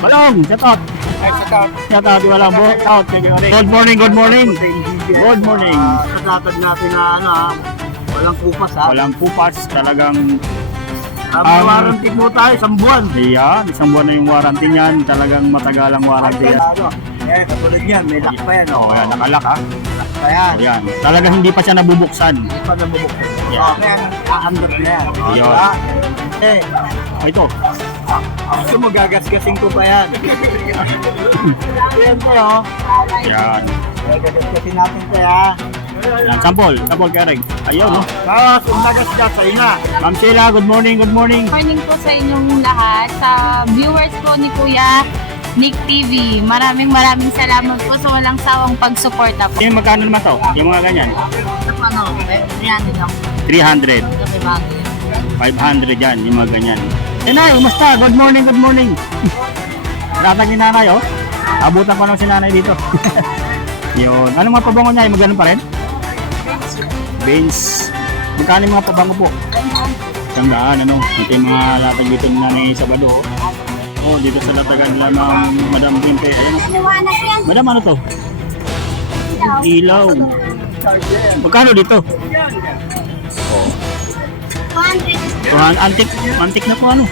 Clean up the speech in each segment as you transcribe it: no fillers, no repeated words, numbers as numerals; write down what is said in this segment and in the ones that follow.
Balong, shout out. Shout out, walang po. Out, good morning, good morning. Good morning. Natatag natin na walang kupas ha. Walang pupas, talagang May warranty po tayo, 1 buwan. Yan, 1 buwan na yung warranty niyan. Talagang matagalang warranty yan. Katulad yan, may lock pa yan. Oh, yan, nakalak ha. Lock pa yan. Ayan, talagang hindi pa siya nabubuksan. Hindi pa nabubuksan. Yeah. Kaya aandar na yan. Ayun. Ito. Gusto mo gagasgasing ko pa yan. Yan po oh. Yan. Gagasgasin natin po yan. Yan, sample Kereng. Ayun, no? Tapos, kung nagasgas, ayun na. Ma'am Sheila, good morning, good morning. Morning po sa inyong lahat, sa viewers po ni Kuya Nick TV. Maraming salamat po sa walang sawang pagsuporta po. Yung magkano naman to? Yung mga ganyan? Ano, 300 lang. 300. Kasi bago. 500 yan, yung mga ganyan. Nanay, umusta? Good morning, good morning. Nakatag ni nanay, oh. Abutan pa naman si nanay dito. Yun. Anong mga pabango niya? Magano pa rin? Beans. Magkano yung mga pabango po? Tandaan, ano? Ito yung mga latag dito ni nanay Sabado. Oh, dito sa latagan lang ng Madam Binte. Ayan. Madam, ano to? Ilaw. Magkano dito? Antik na po ano?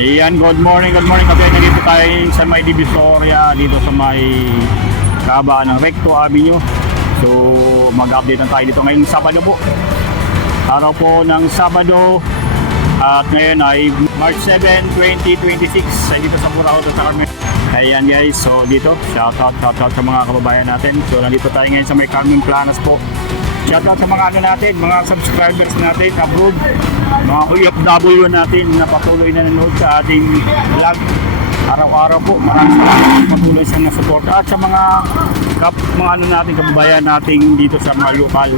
Ayan, good morning. Kasi nandito tayo sa may Divisoria, dito sa may kabaan ng Recto Avenue. So, mag-update na tayo dito ngayong Sabado po. Araw po ng Sabado. At ngayon ay March 7, 2026 dito sa Burao sa Carmen. Ayan guys, so dito shoutout sa mga kababayan natin. So nandito tayo ngayon sa may Carmen Planas po. Shoutout sa mga natin, mga subscribers natin abroad, mga OFW natin na patuloy na nanonood sa ating vlog araw-araw po. Maraming salamat patuloy sa nasuporta at sa mga natin kababayan natin dito sa mga lokal.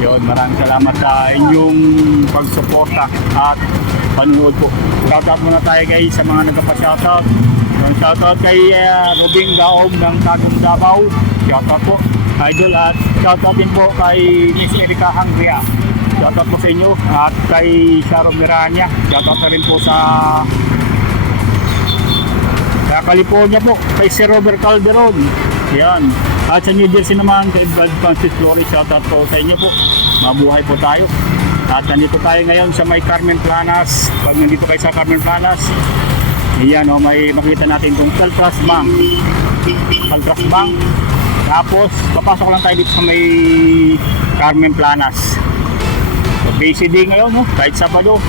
Yun, maraming salamat sa inyong pagsuporta at panonood po. Shoutout muna tayo guys sa mga nagpa-shoutout. Shoutout kay Robin Gaom ng Tagum Davao. Shoutout po, idol, at shoutout din po kay Miss Erika Hangria. Shoutout po sa inyo at kay Sharon Miranya. Shoutout na rin po sa California po, kay Sir Robert Calderon. Yan. At sa New Jersey naman, kay Brad Francis Flores, shoutout po sa inyo po. Mabuhay po tayo. At nandito tayo ngayon sa may Carmen Planas. Pag nandito kayo sa Carmen Planas, ayan o, may makita natin itong Caltras Bank. Tapos, papasok lang tayo dito sa may Carmen Planas. So, busy day ngayon, no? Kahit Sabado,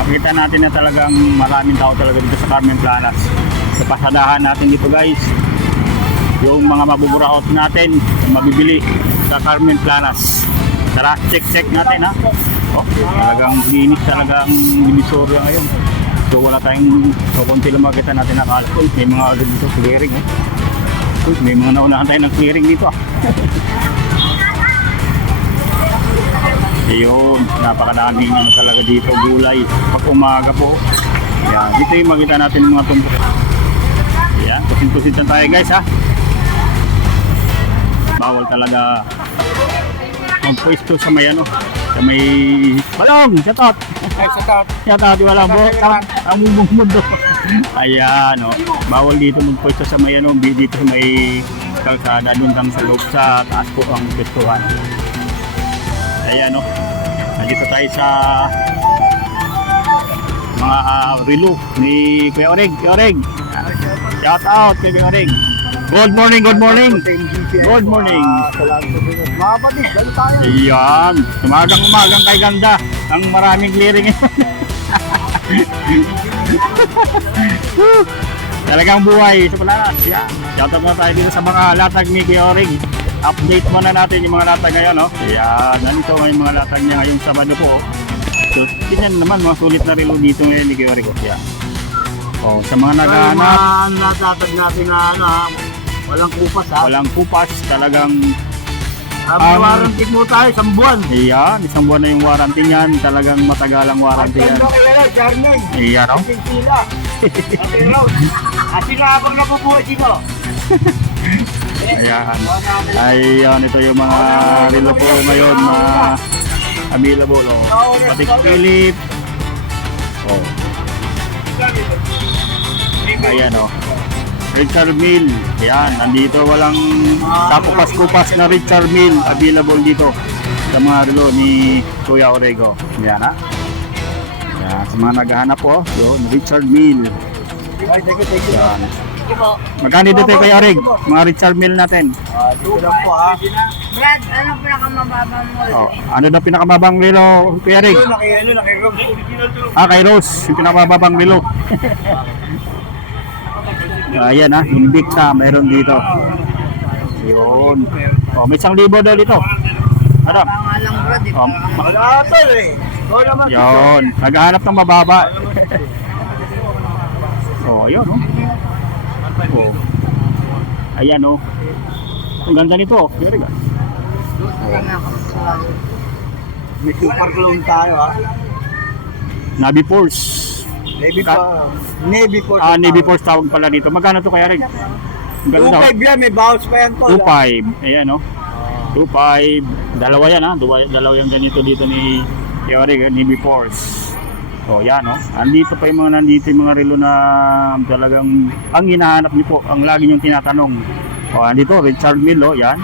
makita natin na talagang maraming tao talaga dito sa Carmen Planas. Sa pasadahan natin dito guys, yung mga mabuburaot natin, mabibili sa Carmen Planas. Tara, check natin ha. Oh, talagang linis talagang Divisoria ngayon. So wala tayong konti lang makita natin na kalat. May mga agad dito, clearing eh. May mga naunahan tayo ng clearing dito ah. Ayun, napakadaming ano talaga dito, gulay. Pag umaga po, yan, dito yung makita natin mga tumpok. Yan, kusin-kusin tayo guys ha. Bawal talaga ang pwesto sa may ano, sa may Balong, shout out. Shout out, wala po. Ang mundo. Ayan, oh. Bawal dito magpwesto sa may ano, dito sa may kalsada dun lang sa loob, sa taas po ang pwestuhan. Ayan, oh. Nandito tayo sa mga relo ni Kuya Oreg. Shout out kay Kuya Oreg. Good morning. Good morning. Mga kapatid, dali tayo. Ayan, umagang kay ganda. Ang maraming clearing. Talagang buhay sa Palanas. Yeah. Shoutout na tayo dito sa mga latag ni Kuya Oreg. Update muna natin yung mga latag ngayon, no? Ayan, ganito yung mga latag niya ngayong Sabado po. So, tingnan naman, mga sulit na relo dito ngayon ni Kuya Oreg. Yeah. Oh, sa mga naghahanap, Natatag natin na walang kupas ha. walang kupas, talagang May warranty po tayo, 1 buwan. ayan, 1 buwan na yung warranty niyan. Talagang matagalang warranty yan. Jarnay. Ayan, no? Sila. Okay, Rose. Sila habang nabubuhay dito. Ayan. Ayan, ito yung mga relo po ngayon na available. Oh. Patek Philip. Oh. Ayan oh. Richard Mille. Ayan, nandito walang kakupas-kupas na Richard Mille available dito sa mga relo ni Kuya Orego. Ayan ha. Ayan, sa mga naghahanap po, yun, Richard Mille. Ayan. Magkano dito kay Oreg? Mga Richard Mille natin. Dito lang po ha. Brad, ano pinakamababa mo? Oh, ano daw pinakamabang relo Kuya Oreg? Kay Rob. Ah, kay Rose, yung pinakamabang relo. Ayan ha, Invicta, mayroon dito. Yun. Oh, may 1,000 daw dito. Ano? Pangalang Brad, Oh, Wala tol eh. Ikaw naman. yun. Naghahanap ng mababa. Oh, ayun oh. Oh. Ayan oh. Ang ganda nito oh. Very good. May super clone tayo ha. Navy Force. Navy Force. Navy Force tawag pala dito. Magkano to kaya rin? Ang ganda oh. 2.5 yan, may bounce pa yan tol. 2.5. Ayan oh. 2.5. Dalawa yan ha. Dalawa yung ganito dito ni Yori, Navy Force. So yan oh. Andito pa yung mga nandito yung mga relo na talagang ang hinahanap niyo po, ang lagi niyong tinatanong. Oh, andito Richard Mille oh, yan.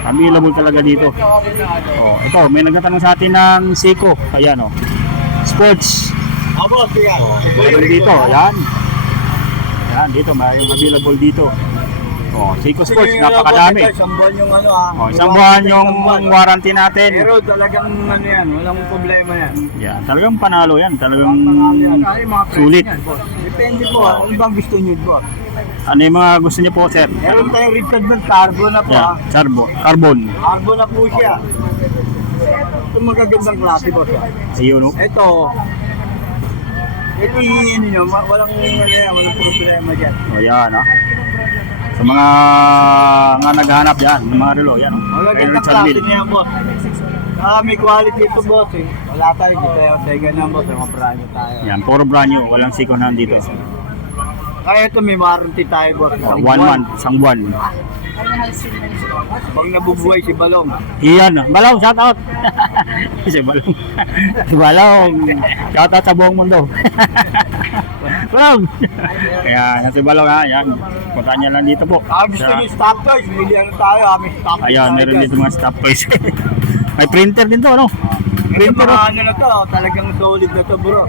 Available talaga dito. Oh, ito may nagtatanong sa atin ng Seiko. Ayan oh. Sports. Abo, siya. Meron dito, yan. Yan dito, may available dito. Oh, Seiko Sports, napakadami. Isang buwan yung ano ha. Oh, isang buwan yung warranty natin. Pero talagang ano yan, walang problema yan. Yan, talagang panalo yan, talagang Ay, mga presyo sulit. yan, boss. Depende po, ano bang gusto nyo boss? Ano yung mga gusto niyo po, sir? Meron tayong Richard Mille Carbo na po ha. Yan, carbon. Carbo na po siya. Ito magagandang klase boss ha. Ayun oh. Ito hihingi nyo, walang problema dyan. Oh, yan ah. Sa mga naghahanap yan, ng mga relo, yan oh. Kay Magagandang Richard klase Mille. niya boss. May quality ito boss eh. Wala tayo, hindi tayo sega na boss, mga brand tayo. Yan, puro brand new, walang second hand dito. Kaya ito may warranty tayo boss. Oh, 1 month, isang buwan. Pag nabubuhay si Balong. Iyan, Balong, shout out. Si Balong. Si Balong. Shout out sa buong mundo. Balong. Kaya yan si Balong ha, yan. Punta niya lang dito po. Gusto niyo stop toys, bili ano tayo, may stop toys. Ayan, meron dito mga stop toys. May printer din to, ano? Ito Printer. mga ano na to, talagang solid na to bro.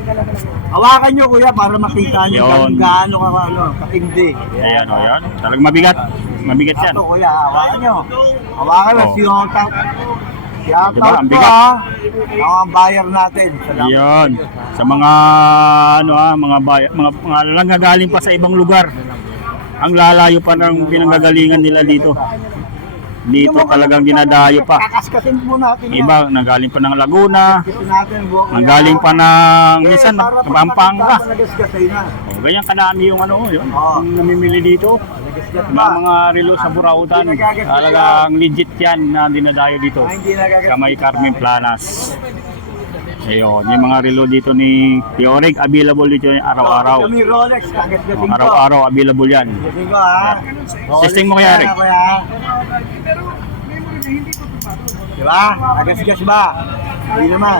Hawakan nyo kuya para makita nyo Yun. kung gaano ka ano, katindi. Ayan, o yan. Talagang mabigat. Mabigat yan. Ito kuya, hawakan nyo. Hawakan mo, Oh. si Hotang. Shout Diba, out ang po bigat. ha. Ang ang buyer natin. Salamat. Ayan. Sa mga ano mga nanggagaling pa sa ibang lugar. Ang lalayo pa ng pinanggagalingan nila dito. Dito talagang dinadayo pa. Kakaskasin po natin yan. Iba nanggaling pa ng Laguna, Kakaskasin natin buhok. nanggaling pa ng minsan Para pag Pampanga. nagaskasin na. Oh, ganyan kadami yung ano, yun. Oo. Yung namimili dito. Nagaskas Ng pa. mga relo sa Burautan. Talagang legit yan na dinadayo dito. Hindi nagagaskas. Kamay Carmen Planas. Ayun, yung mga relo dito ni Oreg, available dito yung araw-araw. Kami Rolex, kagasgasin ko. Araw-araw available yan. Kasi ko ha. Testing mo kaya, Rick? Diba? Nagasgas ba? Hindi naman.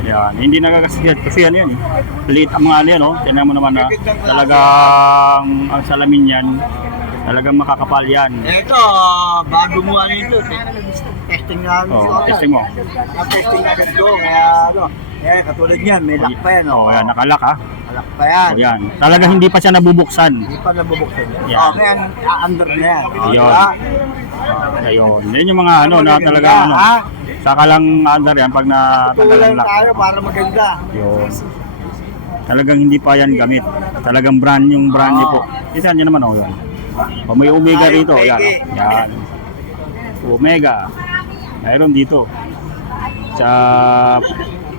Yan, hindi nagagasgas kasi ano yan eh. Liit ang mga ano yan, oh. Tingnan mo naman na talagang ang salamin yan, talagang makakapal yan. Ito, bago mo ano ito, testing nga. Oh, testing mo. Testing agad ko, kaya ano. Katulad yan, may lock pa yan. Oh, yan, nakalak ha. Lock pa yan. Oh, yan. Talagang hindi pa siya nabubuksan. Hindi pa nabubuksan yan. Yan. Okay, under na yan. Ayun. Diba? Ayun. Yan yung mga ano na talagang ano. Ha? Saka lang under yan pag natanggal Tulan ang lock. tayo para maganda. Yun. Talagang hindi pa yan gamit. Talagang brand yung brand niyo po. Isa niyo naman oh, yan. O may Omega rito, yan. Yan. Omega. Mayroon dito. Sa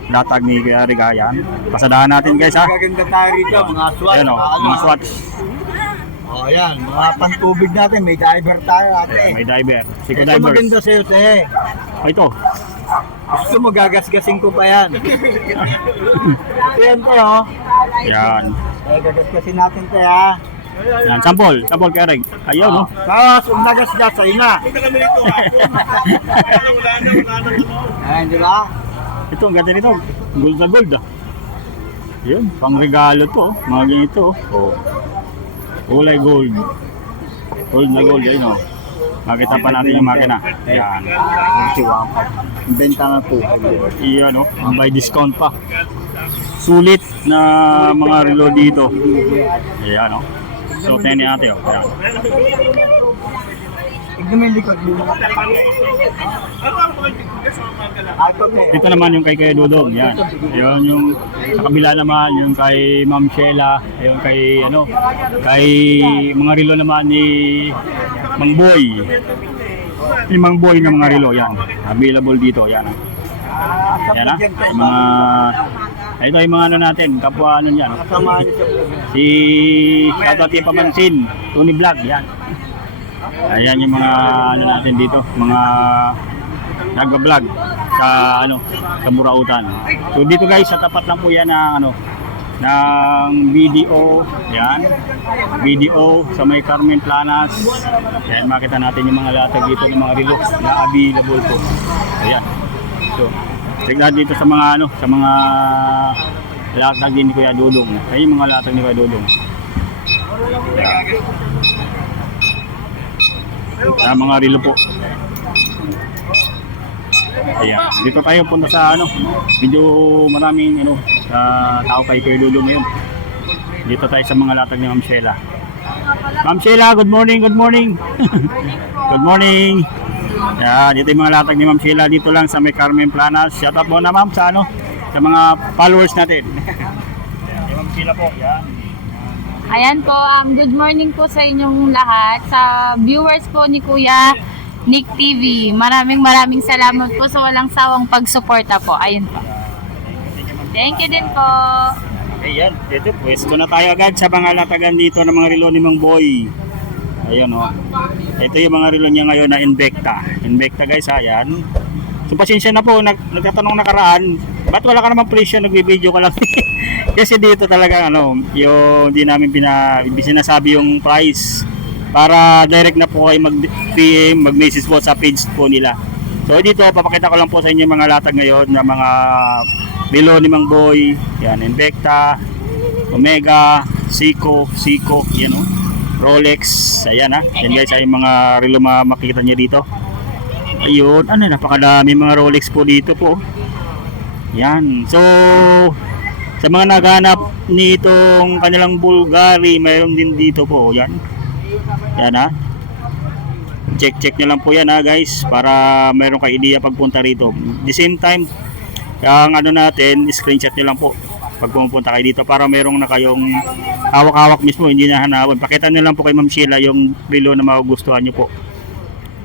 latag ni Kuya Riga, yan. Pasadahan natin guys ha. Magaganda tayo rito, mga SWAT. Ayan o, mga swatch. Oh, yan, mga pantubig natin, may diver tayo ate. May diver. Seiko Ito maganda divers. sa'yo, te. O ito. Gusto mo, gagasgasin ko pa yan. Ito yan, te, oh. Yan. Gagasgasin natin, te, ha. Yan, sample Kereng. Ayun, no? Tapos, nagasgas sa ina. Ayan, di ba? Ito, ang ganda nito. Gold na gold, ah. Yun, pang regalo to, oh. Mga ganito, oh. Kulay gold. Gold na gold, ayun, oh. Makita pa natin yung makina. Yan. Benta na po. Iyan, oh. May discount pa. Sulit na mga relo dito. Ayan, oh. So, teni ate, oh. Ayan. Tignan mo yung likod mo. Dito naman yung kay Dudong, yan. Ayun yung sa kabila naman yung kay Ma'am Sheila, ayun kay kay mga relo naman ni Mang Boy. Yung Mang Boy ng mga relo, yan. Available dito, yan. Yan ah. Yung mga ito yung mga natin, kapwa niyan. Si Shoutout yung Pamansin, Tony Vlog, yan. Ayan yung mga natin dito, mga nagba-vlog sa sa Burautan. So dito guys, sa tapat lang po yan ng ng BDO, yan. BDO sa may Carmen Planas. Yan, makita natin yung mga latag dito ng mga relo na available po. Ayan. So, tignan dito sa mga sa mga latag din ni Kuya Dudong. Ayun yung mga latag ni Kuya Dudong. Ayan. Mga relo po. Ayan, dito tayo punta sa medyo maraming tao kay Kuya Dudong ngayon. Dito tayo sa mga latag ni Ma'am Sheila. Ma'am Sheila, good morning, good morning. Good morning. Ayan, dito yung mga latag ni Ma'am Sheila dito lang sa may Carmen Planas. Shout out po na ma'am sa sa mga followers natin. Ma'am Sheila po, yan. Ayan po, good morning po sa inyong lahat, sa viewers po ni Kuya Nick TV. Maraming salamat po sa walang sawang pagsuporta po. Ayun po. Thank you din po. Ayan, dito pwesto na tayo agad sa mga latagan dito ng mga relo ni Mang Boy. Ayun, oh. Ito yung mga relo niya ngayon na Invicta. Invicta guys, ayan. So pasensya na po, nagtatanong nakaraan, ba't wala ka naman presyo, nagbibideo ka lang. Kasi dito talaga yung di namin sinasabi yung price para direct na po kayo mag-PM, mag-message po sa page po nila. So dito papakita ko lang po sa inyo mga latag ngayon na mga relo ni Mang Boy, yan, Invicta, Omega, Seiko, yan o, Rolex, ayan ha. Yan guys ay mga relo makikita nyo dito. Ayun, napakadami mga Rolex po dito po. Yan, so sa mga naghanap nitong kanilang Bulgari, mayroon din dito po. Yan. Yan ha. Check nyo lang po yan ha guys. Para mayroon kayo idea pagpunta rito. The same time, ang natin, screenshot nyo lang po. Pag pumunta kayo dito para mayroon na kayong hawak-hawak mismo. Hindi na hanawan. Pakita nyo lang po kay Ma'am Sheila yung relo na magugustuhan nyo po.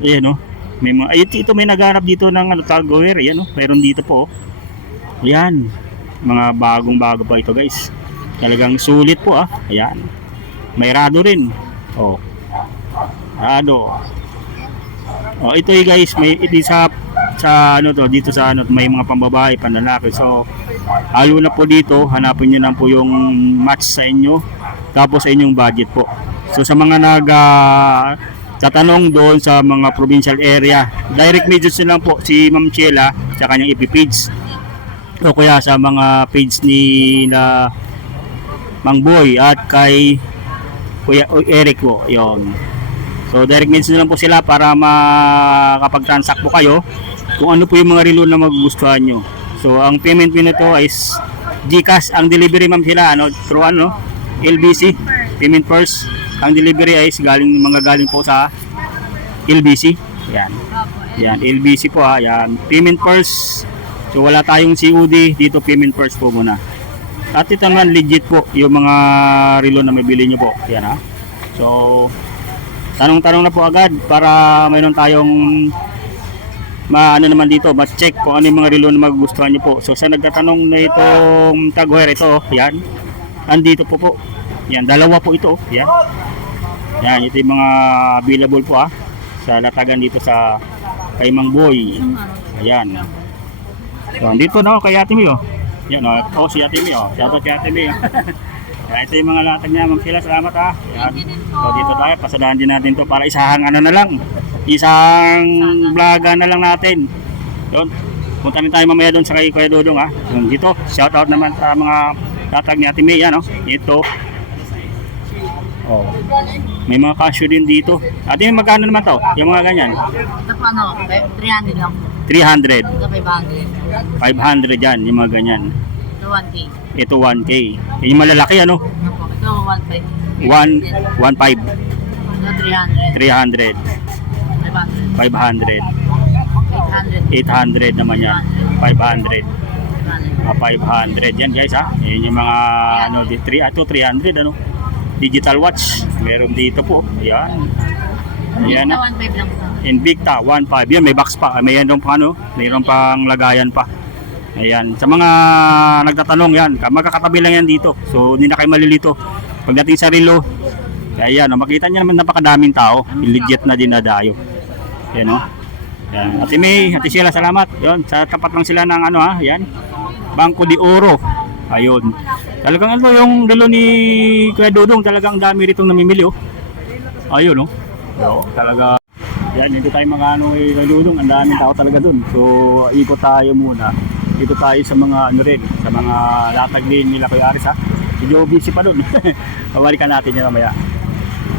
Ayan o. May ito may naghanap dito ng Tagwear. Ayan o. Mayroon dito po. Ayan. Mga bagong-bago pa ito guys. Talagang sulit po ah. Ayan. May rado rin. Oh. Rado. Oh, ito guys, may ito sa dito sa may mga pambabae, panlalaki. So, halo na po dito, hanapin niyo lang po yung match sa inyo tapos sa inyong budget po. So sa mga tatanong doon sa mga provincial area, direct message lang po si Ma'am Sheila sa kanyang FB page. O kaya sa mga page ni Mang Boy at kay Kuya Eric po, yon. So direct message lang po sila para makapag-transact po kayo kung ano po yung mga relo na magugustuhan nyo. So ang payment nito is GCash. Ang delivery ma'am sila through LBC, payment first. Ang delivery is galing po sa LBC. Yan. Yan, LBC po ha. Yan, payment first. So wala tayong COD dito, payment first po muna. At ito naman legit po yung mga relo na mabili nyo po. Yan ha. So tanong-tanong na po agad para mayroon tayong naman dito, mas check kung ano yung mga relo na magugustuhan nyo po. So sa nagtatanong na itong Tagwear, ito, yan. Andito po. Yan, dalawa po ito. Yan. Yan, ito yung mga available po sa latagan dito sa kay Mang Boy. Ayan. So, dito na kay Ate Mi. Yan si Ate Mi. Shout out kay Ate Mi. Yan, ito yung mga latag niya, Ma'am Sheila. Salamat ha. Yan. So dito tayo, pasadahan din natin to para isang ano na lang. Isang vloga na lang natin. Yun. Punta rin tayo mamaya doon sa kay Kuya Dodong ha. Yun, dito, shout out naman sa mga latag ni Ate May. Yan, no? Ito. Oh. May mga cashew din dito. Ate, magkano naman to? Yung mga ganyan? Ito po ano, 300 lang. 300. Ito 500. 500 yan, yung mga ganyan. Ito 1K. Ito 1K. Yung malalaki ano? Ito 1.5. 1.5. Ito 300. 300. 500. 500. 800 naman yan. 500. 500 yan guys ha. Yan yung mga ano, 300 ano. Digital watch. Meron dito po. Yan. Ayan Ito na. 1.5 lang ito. Invicta 1.5. Yan may box pa. May ano pa ano. Mayroon pang lagayan pa. Ayan. Sa mga nagtatanong yan. Magkakatabi lang yan dito. So hindi na kayo malilito. Pagdating sa relo. Ayan. Makita nyo naman napakadaming tao. Legit na dinadayo. Ayan o. Yan. Ate May, Ate Sheila, salamat. Yon, sa tapat lang sila ng ano ha, yan. Bangko de Oro. Ayun. Talagang ano yung relo ni Kuya Dodong, talagang dami ritong namimili oh. Ayun oh. Yo, talaga. Yan, dito tayo mga ano kay Kuya Dodong, ang daming tao talaga dun. So, ikot tayo muna. Dito tayo sa mga ano rin, sa mga latag din nila Kuya Aris ha. Medyo busy pa dun. Pabalikan natin yan mamaya.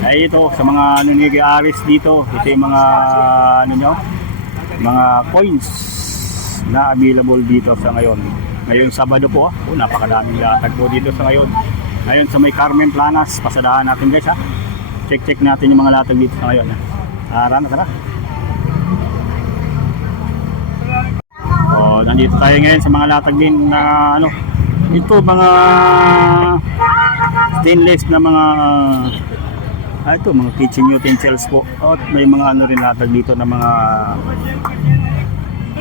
Ay ito, sa mga ano ni Kuya Aris dito, ito yung mga ano nyo, mga coins na available dito sa ngayon. Ngayon Sabado po, napakadaming latag po dito sa ngayon. Ngayon sa may Carmen Planas, pasadahan natin guys ha. Check natin yung mga latag dito sa ngayon. Tara na, tara. Oh, nandito tayo ngayon sa mga latag din na ano, ito mga stainless na mga ito mga kitchen utensils po. At may mga ano rin latag dito na mga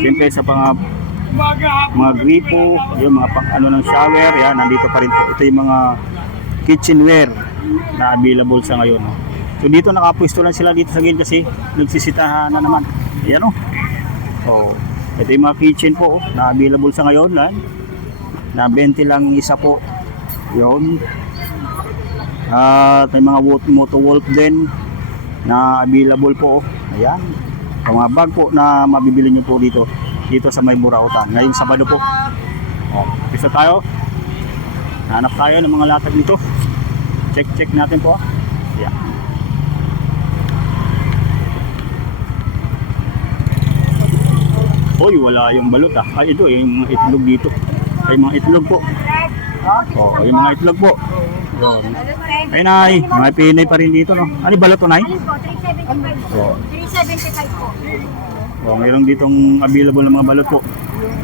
siyempre sa mga gripo, yung mga pang ano ng shower, yan nandito pa rin po. Ito yung mga kitchenware na available sa ngayon. So dito nakapwesto lang sila dito sa gilid kasi nagsisitahan na naman. Ayan o. Oh. Ito yung mga kitchen po na available sa ngayon. Na 20 lang isa po. Yun. At may mga moto wolf din na available po. Ayan. Yung mga bag po na mabibili nyo po dito sa may Burautan. Ngayong Sabado po. Oh, isa tayo. Hanap tayo ng mga latag nito. Check natin po. Ayan. Hoy, wala yung balot ah. Ay, ito yung mga itlog dito. Ay, mga itlog po. Oh, yung mga itlog po. Oh. Ay, Nay. Mga Pinay pa rin dito, no? Ano yung balot to, Nay? Alin po? 375 po. 375 po. Oh, mayroon ditong available ng mga balot po.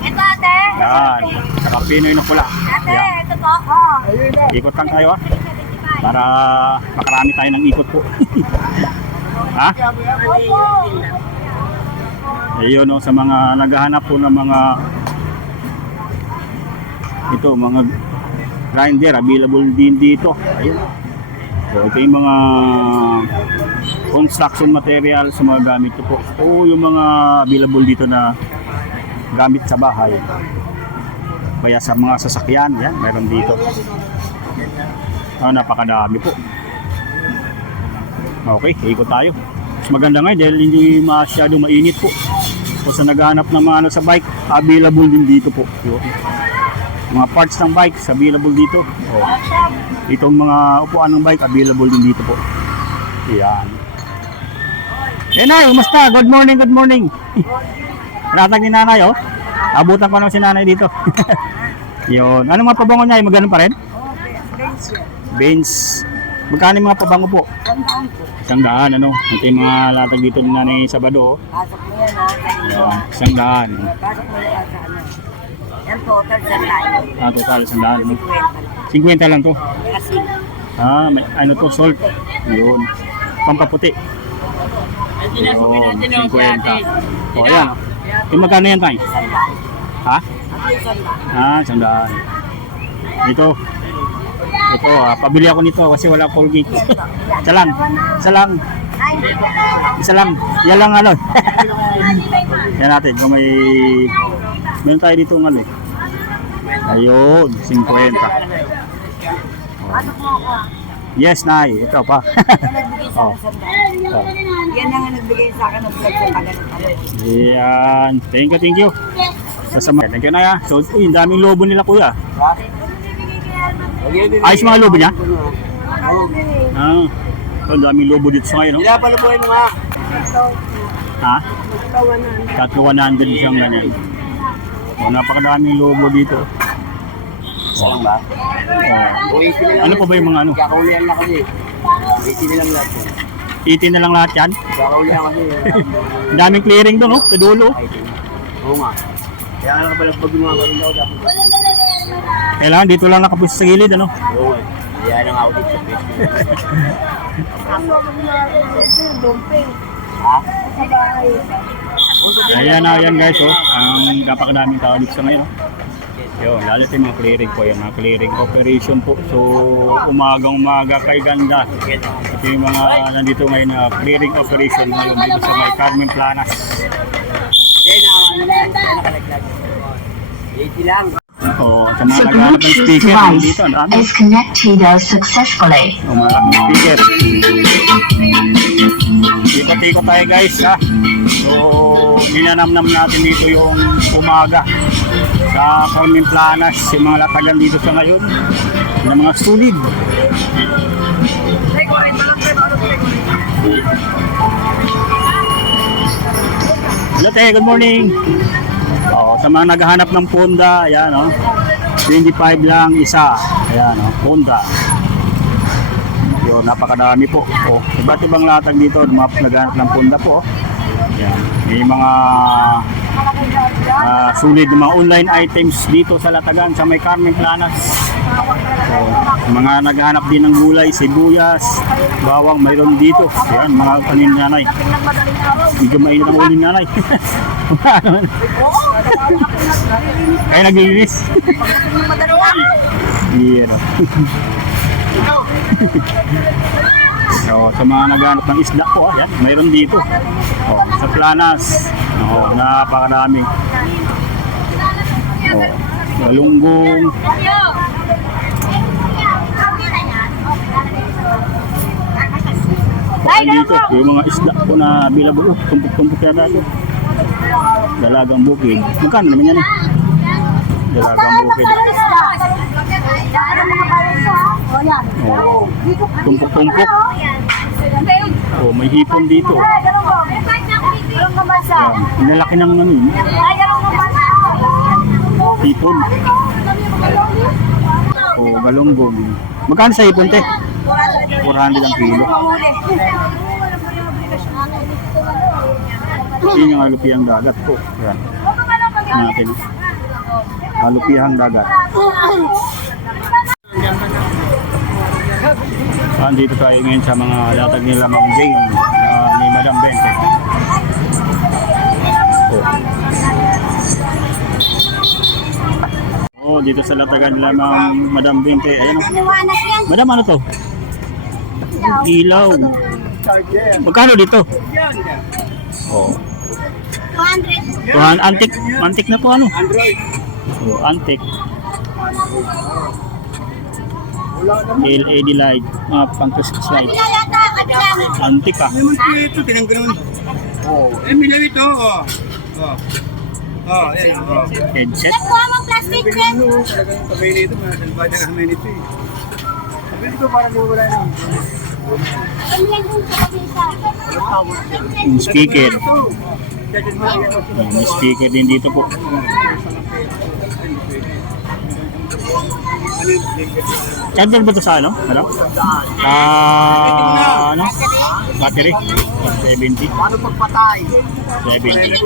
Ito ate. Yan. Saka Pinoy na pula. Ate, Ayan. ito po. Oh. Ikot lang tayo ah. 375. Para makarami tayo ng ikot po. Ha? Opo. Ayun no, sa mga naghahanap po ng mga ito, mga grinder available din dito. Ayun. So, ito yung mga construction material sa mga gamit ko po. O yung mga available dito na gamit sa bahay. Kaya sa mga sasakyan, yan, meron dito. Napakadami po. Okay, ikot tayo. Mas maganda nga dahil hindi masyadong mainit po. So sa naghahanap ng mga ano sa bike, available din dito po. Yun. Mga parts ng bike, available dito. Oh. Itong mga upuan ng bike, available din dito po. Yan. Eh Nay, kumusta? Good morning, good morning. Ratag ni Nanay oh. Abutan ko naman si Nanay dito. Yun. Anong mga pabango niya? Magano pa rin? Benz. Magkano yung mga pabango po? 100 ano? Ito yung mga latag dito ni Nanay Sabado. Pasok mo yan ha. Ayan, 100. Pasok mo yan sa ano. Yan total sa tayo. Total 100. 50 lang to. Kasi. May, ano to, salt. Yun. Pampaputi. Yun, 50. O, ayan. Yung magkano yan tayo? Ha? 100. Ito. Ito, pabili ako nito kasi wala Colgate. Isa lang. Isa lang. Yan lang ano. Yan natin. Kung may meron tayo dito ng ano eh. Ayun, 50. Ano po ako? Yes, Nay. Ikaw pa. Yan nagbigay sa akin sandal. Yan ang nagbigay sa akin ng vlog sa tagal. Yan. Thank you. Sasama. Thank you, Nay. Ah. So, uy, ang daming lobo nila, kuya. Ayos mga lobo niya? Ah. So, ang daming lobo dito sa ngayon, no? Ilan pala po yun nga? Ha? 100 siyang ganyan. So, napakadaming lobo dito. Saan ba? Oh. O 80 na lang. Ano pa ba yung mga ano? Kakaulihan na kasi. 80 na lang lahat yun. 18 na lang lahat yan? Kakaulihan kasi. Ang daming clearing doon, no? Sa dulo. Oo nga. Kaya nga pala pag gumagawa rin ako dapat. Kailangan dito lang nakapus sa gilid, ano? Oo eh. Kaya lang ako dito sa Facebook. Ha? Ayan guys, oh. Ang napakadaming tao dito sa ngayon, oh. Yun, lalo sa mga clearing po, yan, mga clearing operation po. So, umaga kay ganda. Ito yung mga nandito ngayon na clearing operation ngayon dito sa may Carmen Planas. Nakalaglag. 80 lang. Oh, sa mga The naghahanap ng Bluetooth speaker, device dito, ang dami. is connected successfully. Oh, maraming speaker. Ikot-ikot tayo guys, ha. So, ninanamnam natin dito yung umaga sa Carmen Planas, yung mga latagan dito sa ngayon ng mga solid. Hello, te, good morning. Oh, sa mga naghahanap ng Honda, ayan, oh. 25 lang isa. Ayan, oh, Honda. Yun, napakadami po. Oh, iba't ibang latag dito, naghahanap ng Honda po. Ayan, may mga sulit ng mga online items dito sa latagan sa may Carmen Planas. Oh, mga naghahanap din ng gulay, sibuyas, bawang, mayroon dito. Ayan, mga kanin nanay. Medyo mainit ang ulo ni nanay. Kaya naglilinis. Yeah. So, sa mga naghanap ng isda po, ayan, mayroon dito. Oh, sa Planas. Oh, napakarami. Oh, galunggong. Dito, yung mga isda po na available. Oh, tumpok-tumpok yata ito. Dalagang bukid. Magkano naman yan? Dalagang bukid. Oh, tumpok-tumpok. Oh, may hipon dito. Yan. Ang lalaki ng ano yun. Hipon. Oh, galunggong. Magkano sa hipon, te? 400 ang kilo. Yun yung alupihang dagat po. Yan. Natin. Alupihang dagat. Andito tayo ngayon sa mga latag nila Ma'am Jane ni Madam Bente. Oh, dito sa latagan nila Madam Bente. Ayan o. Madam, ano to? Ilaw. Magkano dito? Oh. 200. Antik na po ano? Oh, antik. LED light, mga pang-Christmas light. Antik ah. Ito, tinanggal naman. Oh. Milaw ito. Oh. Oh. Oh, ayan. Oh. Headset. plastic Talagang kamay nito, mga salbada na kamay nito eh. Sabi nito parang wala na. Yung speaker. May speaker din dito po. Charger ba ito sa ano? Ano? Ano? Battery? 70. Paano pagpatay? 70.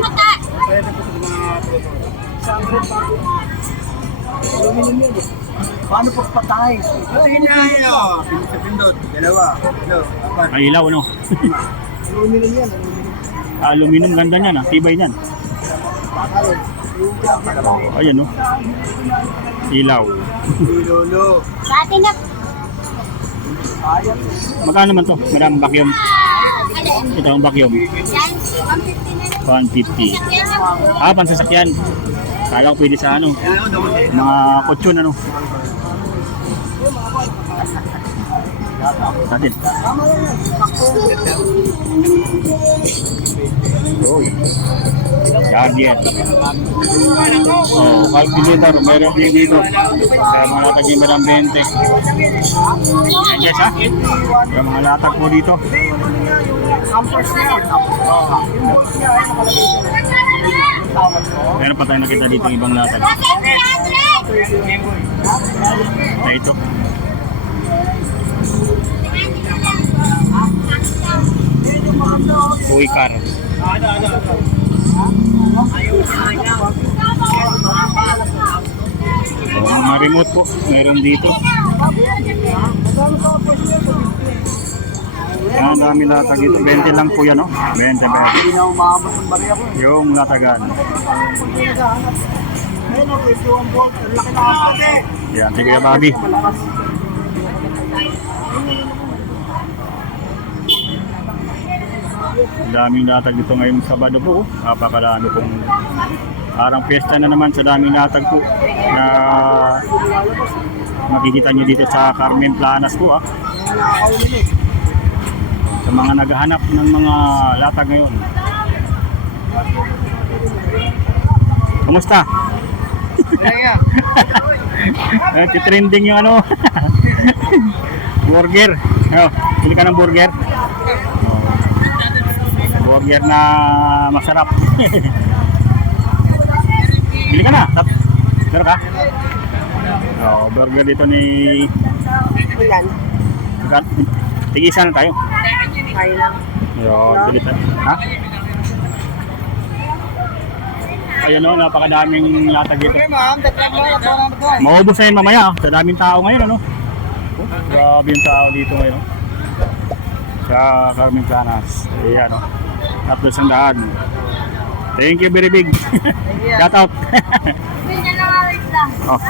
Paano pagpatay? Ito yun na yun o. Pindot, dalawa. Apat. Ay, ilaw, no? Aluminum yan. Aluminum, ganda niyan, tibay niyan. Ayan, no? Ilaw. Lolo. Pati na. Magkano naman to? Madam, vacuum. Ito ang vacuum. Yan, 150 na. 150. Ah, pansasakyan. Kala ko pwede sa ano, mga kutsyon ano. Natin. Uy. Charger. Oh, calculator. Meron din dito. Sa mga latag yung berang 20. Yan guys ha. Sa mga latag po dito. Meron pa tayo nakita dito ibang latag. Ito. Uy, car. Mga remote po, meron dito. Yan, dami latag dito. 20 lang po yan, no? 20 pesos. Yung latagan. Yan, sige ka, Bobby. Daming latag dito ngayong Sabado po. Napakarami pong parang pesta na naman sa daming latag po na makikita nyo dito sa Carmen Planas po. Sa mga naghahanap ng mga latag ngayon. Kumusta? Trending yung ano. Burger. Oh, pili ka ng burger. Burger na masarap. Bili ka na. Meron ka? Oh, burger dito ni... Ilan? Tig-isa na tayo. Kaya lang. Yun, bili tayo. Ha? Ayun o, napakadaming latag dito. Maubos na yun mamaya. Sa daming tao ngayon, ano? Oh, grabe yung tao dito ngayon. Sa Carmen Planas. Ayan o. 300. Thank you very big. Shout out. Wait lang. Oh.